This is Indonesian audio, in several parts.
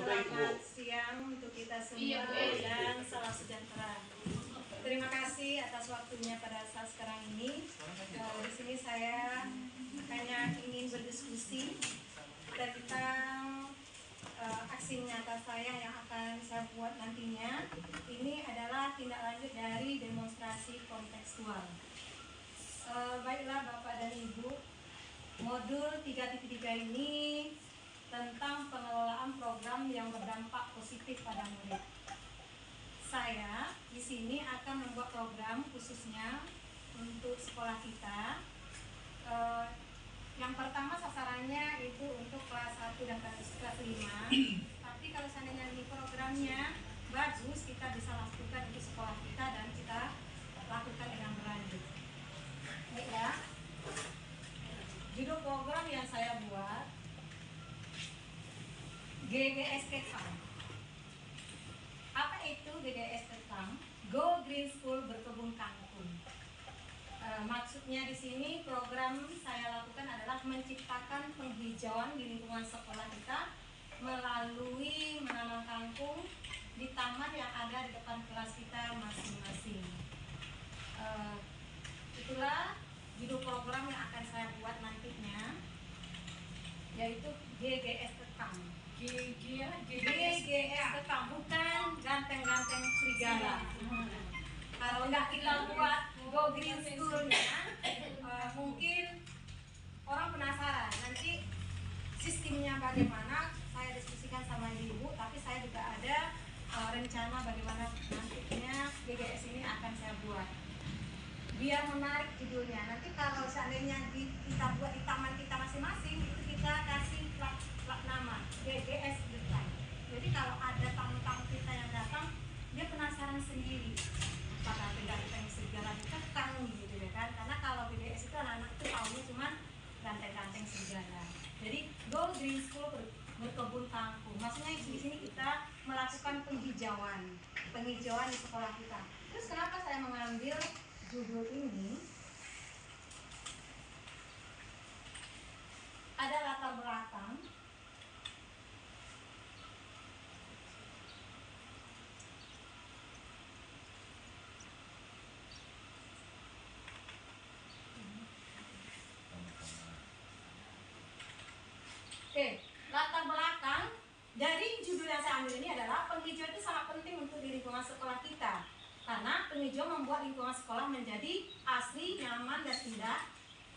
Selamat siang untuk kita semua dan salam sejahtera. Terima kasih atas waktunya pada saat sekarang ini. Di sini saya hanya ingin berdiskusi tentang aksi nyata saya yang akan saya buat nantinya. Ini adalah tindak lanjut dari demonstrasi kontekstual. Baiklah Bapak dan Ibu, modul 3.3 ini tentang pengelolaan program yang berdampak positif pada murid. Saya di sini akan membuat program khususnya untuk sekolah kita. Yang pertama sasarannya itu untuk kelas 1 dan kelas 5. Tapi kalau seandainya ini programnya bagus, kita bisa lakukan untuk sekolah kita dan kita lakukan dengan berlanjut. Baik ya. Judul program yang saya buat GGS Camp. Apa itu GGS Camp? Go Green School berkebun kangkung. Maksudnya di sini program saya lakukan adalah menciptakan penghijauan di lingkungan sekolah kita melalui menanam kangkung di taman yang ada di depan kelas kita masing-masing. Itulah judul program yang akan saya buat nantinya, yaitu GGS Camp. GGS Camp, bukan ganteng-ganteng serigala. Kalau nggak kita buat Go Green School-nya, mungkin orang penasaran nanti sistemnya bagaimana. Saya diskusikan sama ibu, tapi saya juga ada rencana bagaimana nantinya GGS ini akan saya buat biar menarik judulnya. Nanti kalau seandainya kita buat di taman kita masing-masing, itu kita kasih plat nama GGS Camp. Jadi kalau ada tamu-tamu kita yang datang, dia penasaran sendiri apakah ganteng serigala itu kan gitu ya kan. Karena kalau GGS itu anak-anak itu tahunya cuma ganteng-ganteng serigala. Jadi Go Green School berkebun kangkung. Maksudnya di sini kita melakukan penghijauan di sekolah kita. Terus kenapa saya mengambil judul ini? Ada latar belakang. Oke, latar belakang dari judul yang saya ambil ini adalah penghijauan itu sangat penting untuk di lingkungan sekolah kita. Karena penghijauan membuat lingkungan sekolah menjadi asri, nyaman, dan indah.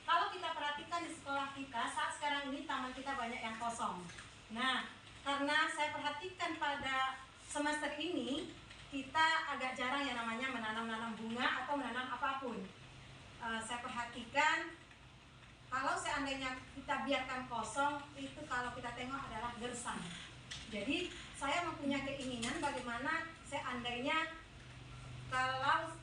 Kalau kita perhatikan di sekolah kita, saat sekarang ini taman kita banyak yang kosong. Nah, karena saya perhatikan pada semester ini, kita agak jarang yang namanya menanam-nanam bunga atau menanam apapun. Saya perhatikan, kalau seandainya kita biarkan kosong, itu kalau kita tengok adalah gersang. Jadi, saya mempunyai keinginan bagaimana seandainya kalau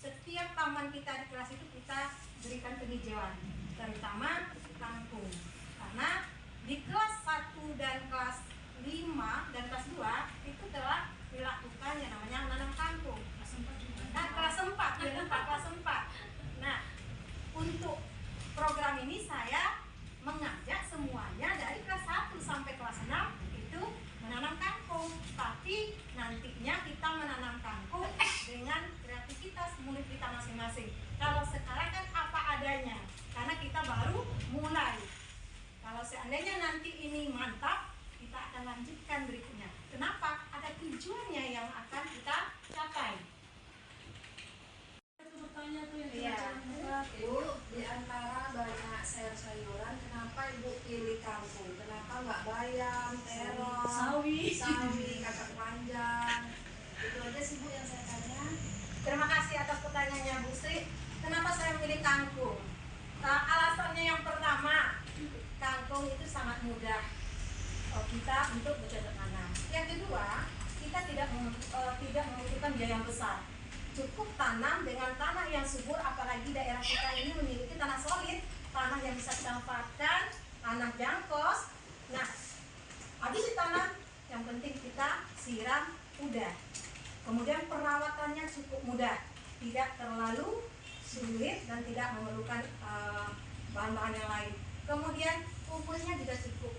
setiap taman kita di kelas itu kita berikan penghijauan, terutama kangkung. Karena di kelas 1 dan kelas 5 dan kelas 2 itu telah dilakukan yang namanya menanam kangkung. Nah, kelas 4, kelas 4. Nah, untuk program ini saya mengajak semuanya dari kelas 1 sampai kelas 6 itu menanam kangkung. Tapi nantinya kita menanam kangkung dengan kreativitas murid kita masing-masing. Kalau sekarang kan apa adanya, karena kita baru mulai. Kalau seandainya nanti ini mantap, kita akan lanjutkan berikutnya. Kenapa? Ada tujuannya yang akan kita capai. Bertanya tuh yang Iya. Ibu, di antara banyak sayur-sayuran, kenapa Ibu pilih kangkung? Kenapa nggak bayam, terong, sawi, kacang panjang? Itu aja sih Bu yang saya tanya. Terima kasih atas pertanyaannya Bu Sri. Kenapa saya memilih kangkung? Alasannya yang pertama, kangkung itu sangat mudah kita untuk bercocok tanam. Yang kedua, kita tidak membutuhkan biaya yang besar. Cukup tanam dengan tanah yang subur, apalagi daerah kita ini memiliki tanah solid, tanah yang bisa kita manfaatkan, tanah jangkos. Nah, habis ditanam, yang penting kita siram, udah. Kemudian perawatannya cukup mudah, tidak terlalu sulit dan tidak memerlukan bahan-bahan yang lain. Kemudian pupuknya juga cukup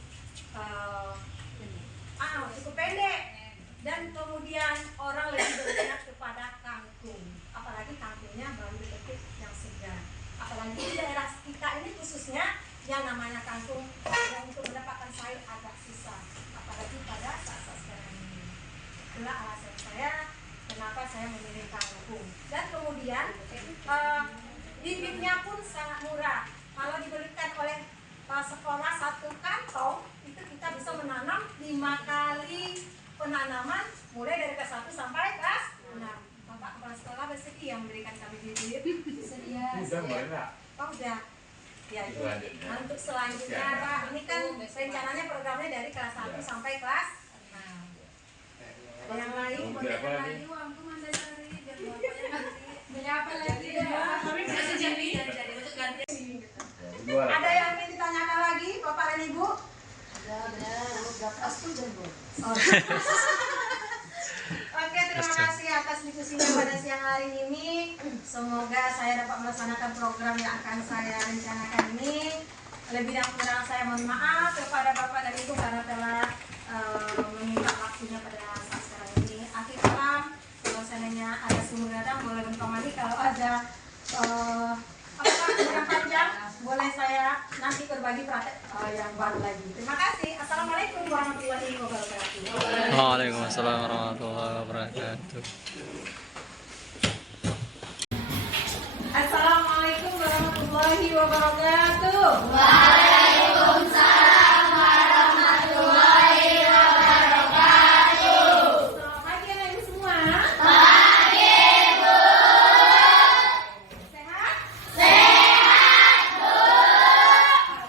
cukup pendek. Dan kemudian orang lebih berminat kepada kangkung, apalagi kangkungnya baru dipetik yang segar. Apalagi di daerah kita ini khususnya yang namanya kangkung yang untuk mendapatkan sayur agak susah, apalagi pada saat sekarang ini. Itulah alasan saya kenapa saya memilih kangkung. Dan kemudian bibitnya pun sangat murah. Kalau diberikan oleh sekolah 1 kantong itu kita bisa menanam 5 kali penanaman mulai dari kelas 1 sampai kelas 6. Bapak kepala sekolah bersedia yang memberikan kami bibit. Sedia. Oh udah. Ya itu. Untuk selanjutnya Pak, ini kan rencananya programnya dari kelas 1 sampai kelas 6. Yang lain lagi uangku mana cari biar bapaknya nanti menyapa lagi ya. kami bisa jadi untuk ganti. Ada yang ingin ditanyakan lagi Bapak dan Ibu? Oke, terima kasih atas diskusinya pada siang hari ini. Semoga saya dapat melaksanakan program yang akan saya rencanakan ini. Lebih dan kurang saya mohon maaf kepada Bapak dan Ibu karena telah meminta waktunya pada saat sekarang ini. Akhir kalam, kalau seandainya ada sumber data boleh berkomandi, kalau ada yang panjang boleh saya nanti berbagi praktek yang baru lagi. Terima kasih. Assalamualaikum warahmatullahi wabarakatuh. Waalaikumsalam warahmatullahi wabarakatuh. Assalamualaikum warahmatullahi wabarakatuh. Waalaikumsalam warahmatullahi wabarakatuh. Selamat pagi anak-anak semua. Pagi Bu. Sehat? Sehat Bu.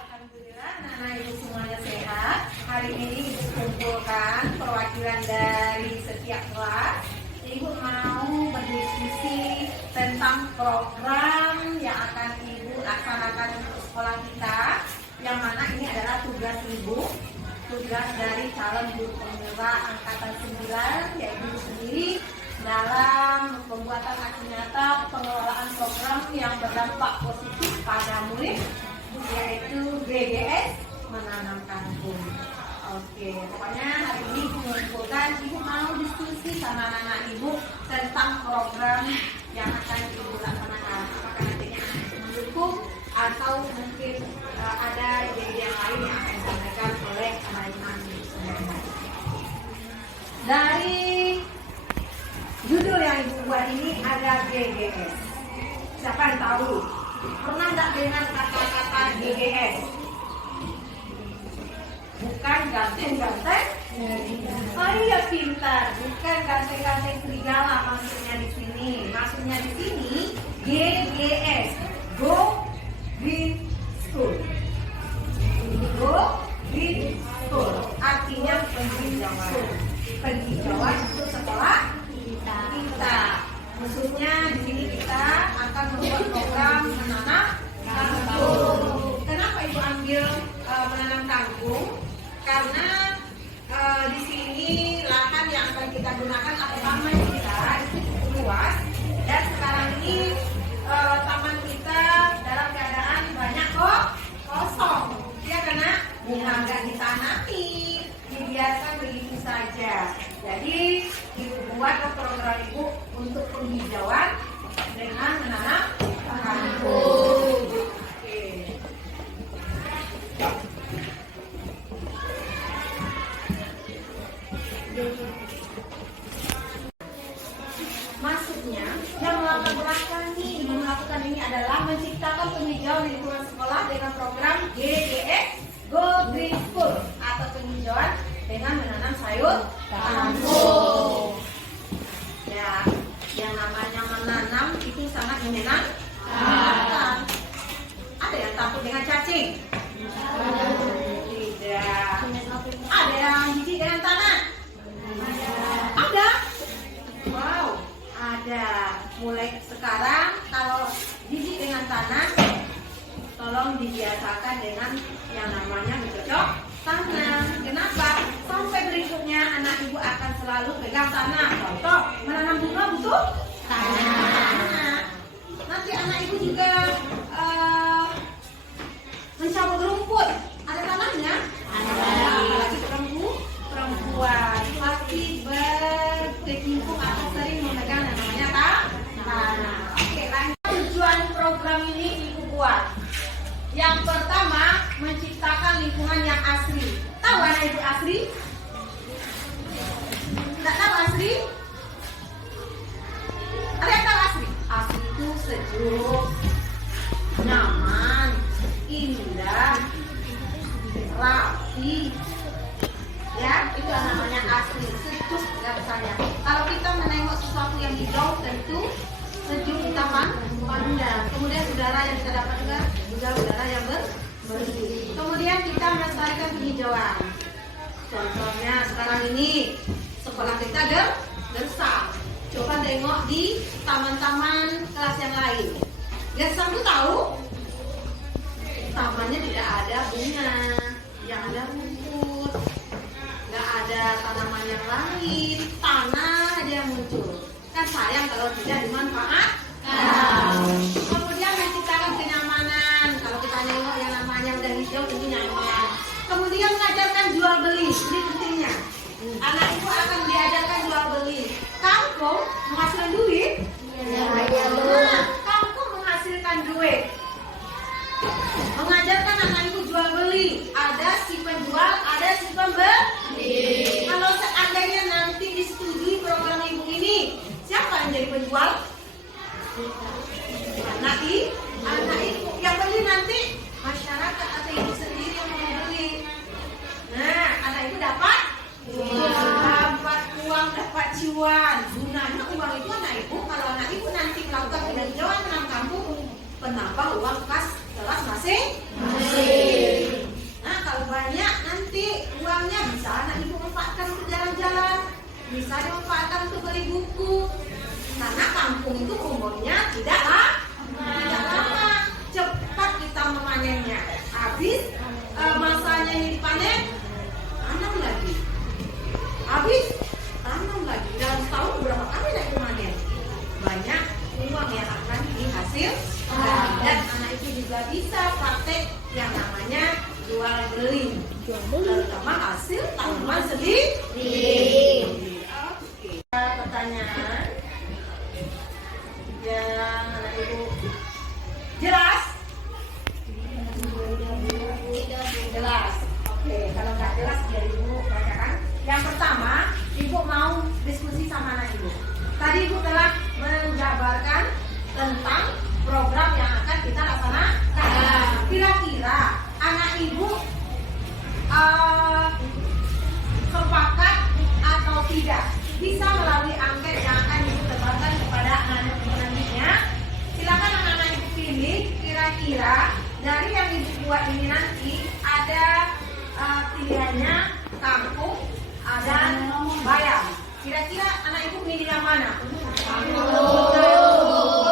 Alhamdulillah anak-anak ibu semuanya sehat. Hari ini ibu kumpulkan perwakilan dari setiap kelas. Ibu mau berdiskusi tentang program yang akan ibu laksanakan untuk sekolah kita, yang mana ini adalah tugas ibu, tugas dari calon guru pemula angkatan 9, yaitu ibu sendiri, dalam pembuatan aksi nyata pengelolaan program yang berdampak positif pada murid, yaitu GGS menanam kangkung. Oke, pokoknya hari ini ibu mengumpulkan, ibu mau diskusi sama anak-anak ibu tentang program yang akan ibu laksanakan. Apakah nantinya akan mendukung atau mungkin ada ide-ide yang lain yang akan disampaikan oleh anak-anak ibu sendiri. Dari judul yang ibu buat ini ada GGS. Siapa yang tahu? Pernah nggak dengar kata-kata GGS? Bukan ganteng-ganteng. Oh iya pintar. Bukan ganteng-ganteng serigala maksudnya di sini. Maksudnya di sini GGS, Go Green School. Go Green School artinya penghijauan. Penghijauan untuk sekolah kita. Khususnya di sini kita akan membuat program menanam kangkung. Kenapa ibu ambil menanam kangkung? Karena di sini lahan yang akan kita gunakan atau taman kita itu cukup luas, dan sekarang ini taman kita dalam keadaan banyak kok kosong, ya karena bunga nggak ditanami, dibiarkan begitu saja. Jadi ibu buat program ibu untuk penghijauan dengan menanam kangkung. Maksudnya yang melatar belakangi melakukan ini adalah menciptakan penghijauan lingkungan sekolah dengan program GGS, Go Green School, atau penghijauan dengan menanam sayur kangkung. Ya, yang namanya menanam itu sangat menyenangkan. Ada yang takut dengan cacing? Tidak. Ada yang jijik dengan tanah? Ada. Wow, ada. Mulai sekarang kalau jijik dengan tanah, tolong dibiasakan dengan yang namanya bercocok tanam. Kenapa? Sampai berikutnya anak ibu akan selalu pegang tanah. Contoh, menanam bunga butuh tanah. Nanti anak ibu juga mencabut rumput. Ada tanahnya? Ada. Apalagi perempuan. sejuk, nyaman, indah, rapi. Ya, itu namanya asri, sejuk rasanya. Kalau kita menengok sesuatu yang hijau tentu sejuk kita pandang. Kemudian udara yang kita dapat juga udara yang bersih. Kemudian kita melestarikan penghijauan. Contohnya sekarang ini sekolah kita gersang. Coba tengok di taman-taman kelas yang lain. Gersang tuh tahu? Tamannya tidak ada bunga, yang ada rumput, nggak ada tanaman yang lain, tanah aja yang muncul. Kan sayang kalau tidak dimanfaatkan. Kemudian menciptakan kenyamanan. Kalau kita nengok yang namanya udah hijau tentu nyaman. Kemudian mengajarkan jual beli, ini pentingnya. Anak itu akan diajarkan jual beli. Kampung menghasilkan duit. Kampung menghasilkan duit. Mengajarkan anak itu jual beli. Ada si penjual, ada si pembeli. Kalau seandainya nanti disetujui program ibu ini, siapa yang jadi penjual? Anak ibu. Yang beli nanti masyarakat atau ibu sendiri yang membeli. Nah, anak ibu dapat uang, dapat cuan. Gunanya uang itu anak ibu. Kalau anak ibu nanti melakukan penghijauan dalam kampung, penambah uang kas kelas masing. Nah, kalau banyak nanti uangnya bisa anak ibu manfaatkan untuk jalan-jalan, bisa dimanfaatkan untuk beli buku. Karena kampung itu umurnya tidak lama, cepat kita memanennya. Habis masanya ini dipanen, tanam lagi. Habis tanam lagi. Dalam setahun berapa kali naik panen? Banyak uang yang akan dihasilkan. Dan anak itu juga bisa praktek yang namanya jual beli, terutama hasil tanaman sendiri. Oke. Pertanyaan yang anak ibu jelas? Jelas. Oke, kalau nggak jelas biar ibu bacakan. Yang pertama, ibu mau diskusi sama anak ibu. Tadi ibu telah menjabarkan tentang program yang akan kita laksanakan. Kira-kira anak ibu sepakat atau tidak bisa melalui angket yang akan ibu tebarkan kepada anak-anak selanjutnya. Silakan anak-anak ibu pilih kira-kira dari yang ibu buat ini nanti ada pilihannya kampung dan bayam. Kira-kira anak ibu pilih yang mana?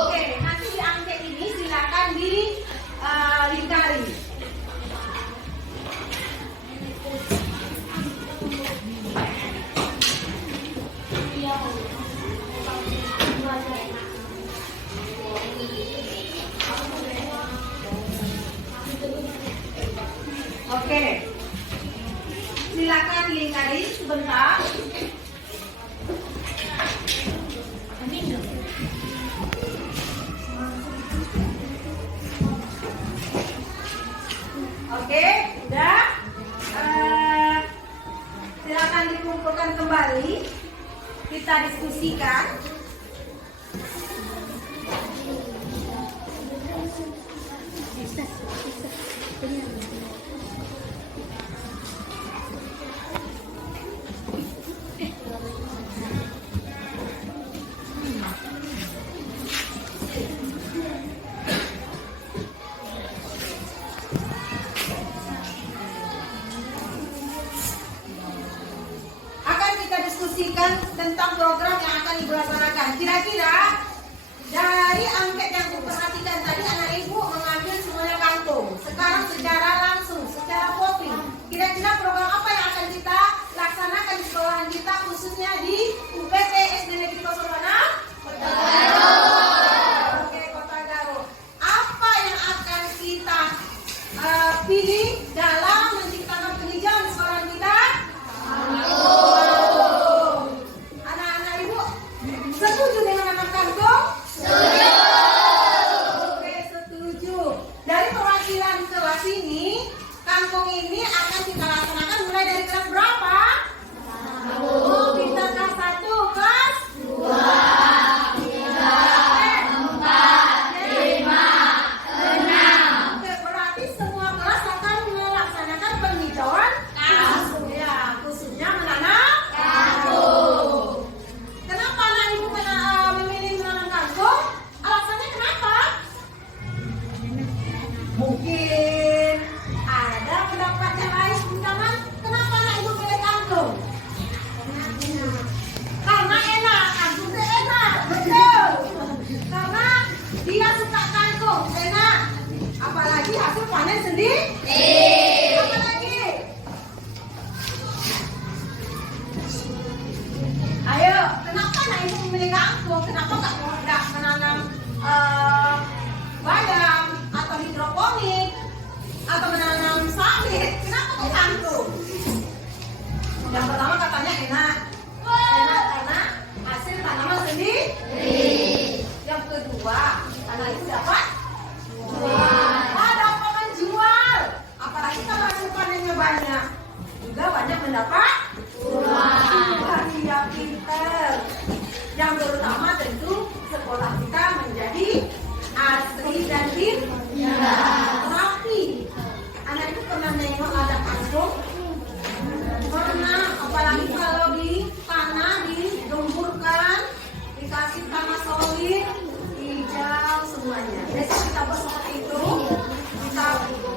Oke, nanti di angket ini silakan dilingkari. Oke, silakan dilingkari sebentar. Oke, udah. Silakan dikumpulkan kembali. Kita diskusikan. Tentang program yang akan ibu Asri dan Dinda. Rapi. Anak itu pernah nengok ada kangkung? Pernah, apalagi kalau di tanah digumburkan, dikasih tanah solid, hijau semuanya. Besok kita buat seperti itu, kita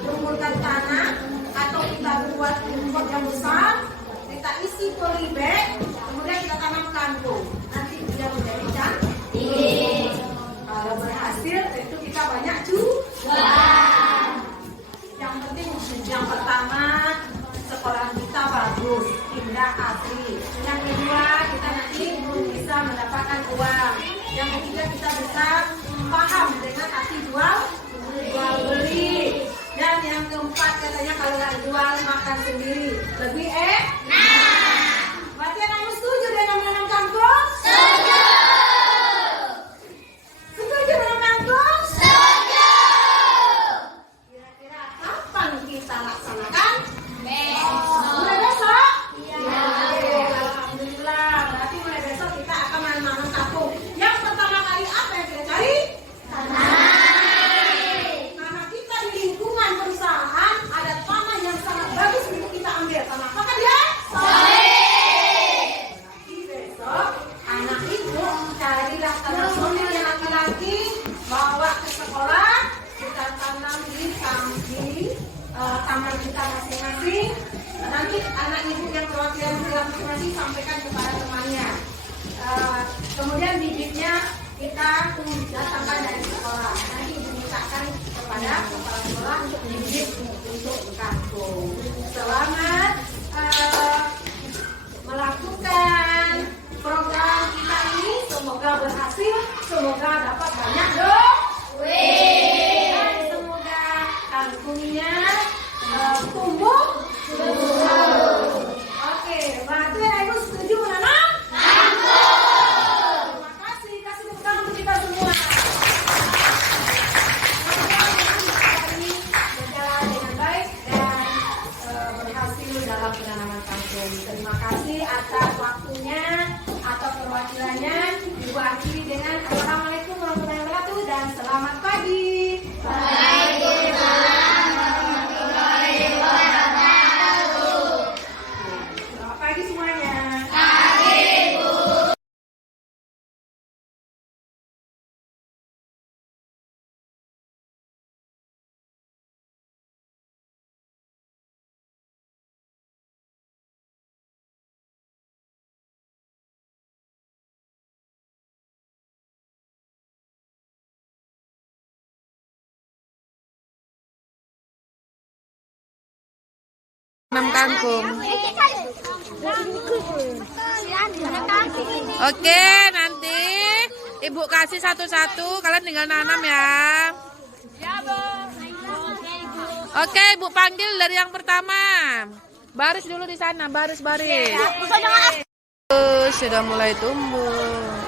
gumburkan tanah atau kita buat pot yang besar, kita isi polybag, kemudian kita tanam kangkung. Nanti dia menjadi cantik. Kalau berhasil, itu kita banyak cuan. Yang penting yang pertama sekolah kita bagus, indah, asri. Yang kedua kita nanti bisa mendapatkan uang. Yang ketiga kita bisa paham dengan arti jual beli. Dan yang keempat katanya kalau nggak jual makan sendiri lebih Berarti kamu setuju dengan menanam kangkung? Setuju. Setuju menanam kangkung? Setuju. Kira-kira kapan kita laksanakan? Mulai besok? Iya. Alhamdulillah. Berarti mulai besok kita akan menanam kangkung. Yang pertama kali apa yang kita cari? Karena kita di lingkungan perusahaan ada tanah yang sangat bagus untuk kita ambil. Tanah apa kan dia? Berarti besok anak ibu carilah tanah solid yang laki-laki, bawa ke sekolah, kita tanam di taman kita masing-masing. Nanti anak ibu yang perwakilan masing-masing sampaikan kepada temannya. Kemudian bibitnya kita datangkan dari sekolah. Nanti ibu mintakan kepada kepala sekolah untuk bibit untuk kangkung. Selamat melakukan program kita ini. Semoga berhasil. Semoga dapat banyak dan semoga kangkungnya tumbuh. Oke, berarti ibu setuju menanam kangkung. Terima kasih, kasih tepuk tangan untuk kita semua. Ini berjalan dengan baik dan berhasil dalam penanaman kangkung. Terima kasih atas waktunya atau perwakilannya. Ibu akhiri dengan Assalamualaikum warahmatullahi wabarakatuh dan selamat pagi. Selamat pagi semuanya. Tanam kangkung. Oke, nanti ibu kasih satu-satu, kalian tinggal nanam ya. Oke, ibu panggil dari yang pertama. Baris dulu di sana, baris. Sudah mulai tumbuh.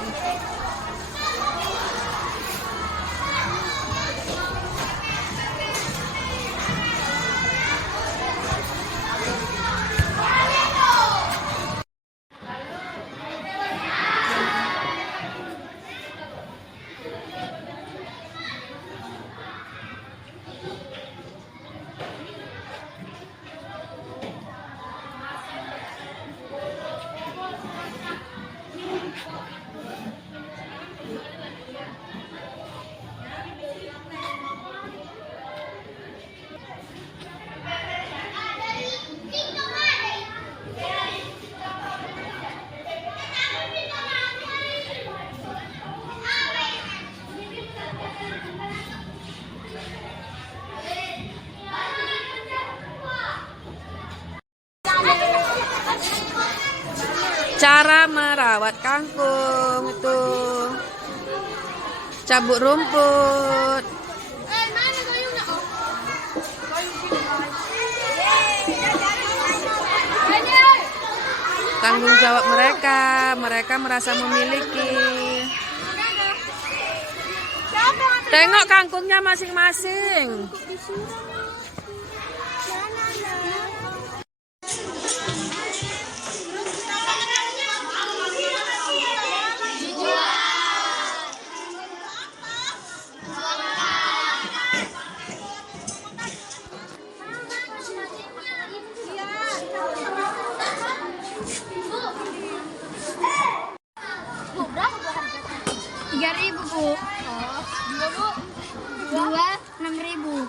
Cara merawat kangkung itu cabut rumput. Tanggung jawab mereka merasa memiliki. Tengok kangkungnya masing-masing. 3.000 Bu. Dua Bu. Dua 6.000.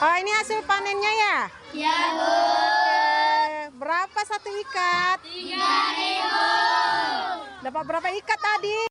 Oh, ini hasil panennya ya? Ya Bu. Berapa satu ikat? 3.000. Dapat berapa ikat tadi?